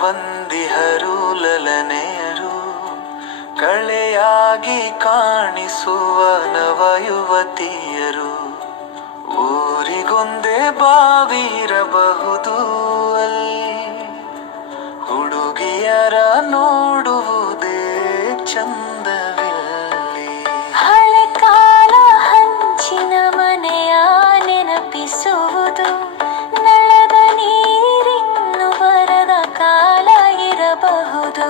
ಬಂದಿಹರು ಲಲನೆಯರು, ಕಳೆಯಾಗಿ ಕಾಣಿಸುವ ನವ ಯುವತಿಯರು. ಊರಿಗೊಂದೇ ಬಾವಿರಬಹುದು ಅಲ್ಲಿ, ಹುಡುಗಿಯರ ನೋಡುವುದೇ ಚಂದವಿಲ್ಲಿ. ಹಳೆ ಕಾಲ ಹಂಚಿನ ಮನೆಯ ನೆನಪಿಸುವುದು, ನಳದ ನೀರಿನ್ನು ಬರದ ಕಾಲ ಇರಬಹುದು.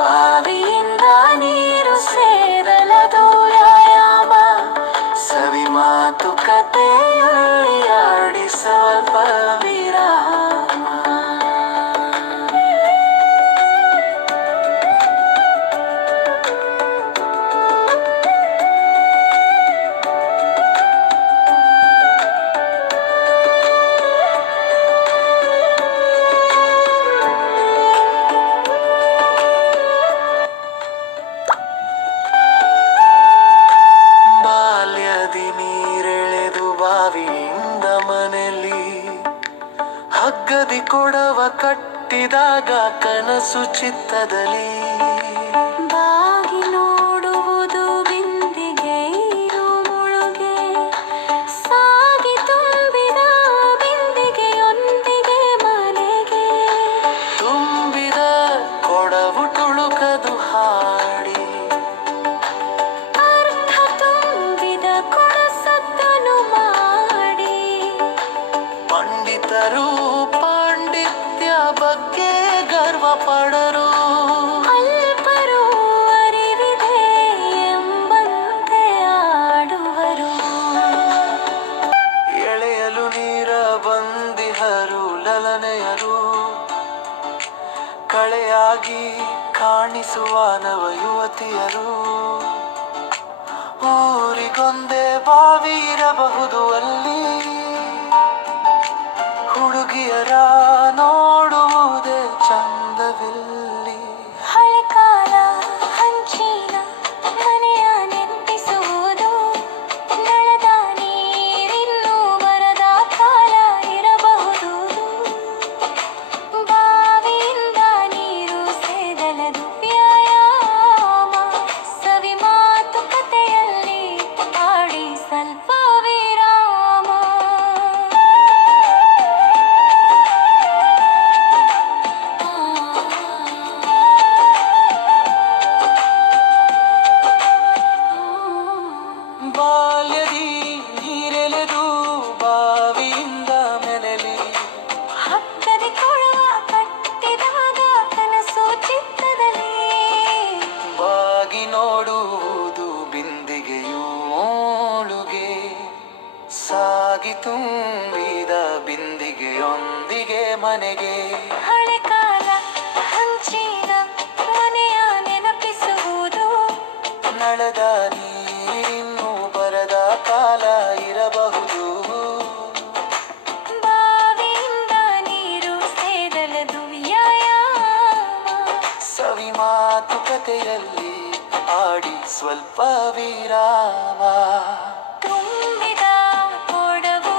ಬಾವಿಯಿಂದ ನೀರು ಸೇರಲದು ವ್ಯಾಯಾಮ, ಸವಿ ಮಾತುಕತೆಯಲ್ಲಿ ಆಡಿ ಸ್ವಲ್ಪ ವಿರಾಮ. ನೀರೆಳೆದು ಬಾವಿಯಿಂದ ಮನೆಯಲ್ಲಿ, ಹಗ್ಗದಿ ಕೊಡವ ಕಟ್ಟಿದಾಗ ಕನಸು ಚಿತ್ತದಲ್ಲಿ. ಬಾಗಿ ನೋಡುವುದು ಬಿಂದಿಗೆ ಇರು ಮುಳುಗೆ, ಸಾಗಿ ತುಂಬಿದ ಬಿಂದಿಗೆಯೊಂದಿಗೆ ಮನೆಗೆ. ತುಂಬಿದ ಕೊಡವು ತುಳುಕದು ಹಾಡಿ, ಅರ್ಥ ತುಂಬಿದ ಕೊಡಸದ್ದನು ಮಾಡಿ. ಪಂಡಿತರು ಪಾಂಡಿತ್ಯ ಬಗ್ಗೆ ಗರ್ವ ಪಡರು, ಅಲ್ಪರು ಅರಿವಿದೆ ಎಂಬಂತೆ ಆಡುವರು. ಎಳೆಯಲು ನೀರ ಬಂದಿಹರು ಲಲನೆಯರು, ಕಳೆಯಾಗಿ ಕಾಣಿಸುವ ನವ ಯುವತಿಯರು. ಊರಿಗೊಂದೇ ಬಾವಿ ಇರಬಹುದು ಅಲ್ಲಿ, ಹುಡುಗಿಯರ ನೋಡುವುದೇ ಚಂದವಿಲ್ಲಿ. ಹಳೆ ಕಾಲ ಹಂಚಿನ ಮನೆಯ ನೆನಪಿಸುವುದು, ನಳದ ನೀರಿನ್ನು ಬರದ ಕಾಲ ಇರಬಹುದು. ಬಾವಿಯಿಂದ ನೀರು ಸೇದಲದು ವ್ಯಾಯಾಮ, ಸವಿ ಮಾತುಕತೆಯಲ್ಲಿ ಆಡಿ ಸ್ವಲ್ಪ ವಿರಾಮ. ಬಾಲ್ಯದಿ ನೀರೆಳೆದು ಬಾವಿಯಿಂದ ಮೆನಲಿ, ಹಕ್ಕದಿ ಕೊಳುವ ಕಟ್ಟಿದಾಗ ಕನಸು ಚಿತ್ತದಲ್ಲಿ. ಬಾಗಿ ನೋಡುವುದು ಬಿಂದಿಗೆಯೂ ಮುಳುಗೆ, ಸಾಗಿ ತುಂಬಿದ ಬಿಂದಿಗೆಯೊಂದಿಗೆ ಮನೆಗೆ. ಹಳೆ ಕಾಲ ಹಂಚಿನ ಮನೆಯ ನೆನಪಿಸುವುದು, ನಳದ ನೀರಿನ್ನು ಬರದ ಕಾಲ ಇರಬಹುದು. ಬಾವಿಯಿಂದ ನೀರು ಸೇದಲದು ವ್ಯಾಯಾಮ, ಸವಿ ಮಾತುಕತೆಯಲ್ಲಿ ಆಡಿ ಸ್ವಲ್ಪ ವಿರಾಮ. ತುಂಬಿದ ಕೊಡವು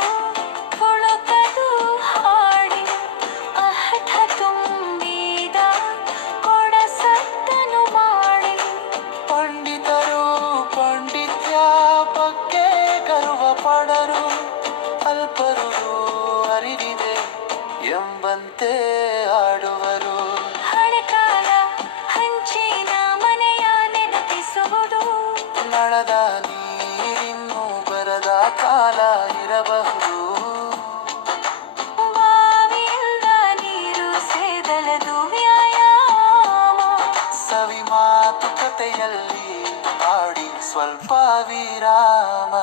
ತುಳುಕದು ಹಾಡಿ, ಅರ್ಥ ತುಂಬಿದ ಕೊಡಸದ್ದನು ಮಾಡಿ. ಪಂಡಿತರು ಪಾಂಡಿತ್ಯ ಬಗ್ಗೆ ಗರ್ವ ಪಡರು, ಅಲ್ಪರು ಅರಿವಿದೆ ಎಂಬಂತೆ ಆಡುವರು. ಹಳೆ ಕಾಲ ಹಂಚಿನ ಮನೆಯ ನೆನಪಿಸುವುದು, ನಳದ ನೀರಿನ್ನು ಬರದ ಕಾಲ ಇರಬಹುದು. ಬಾವಿಯಿಂದ ನೀರು ಸೇದಲದು ವ್ಯಾಯಾಮ, ಸವಿ ಮಾತುಕತೆಯಲ್ಲಿ ಆಡಿ ಸ್ವಲ್ಪ ವಿರಾಮ.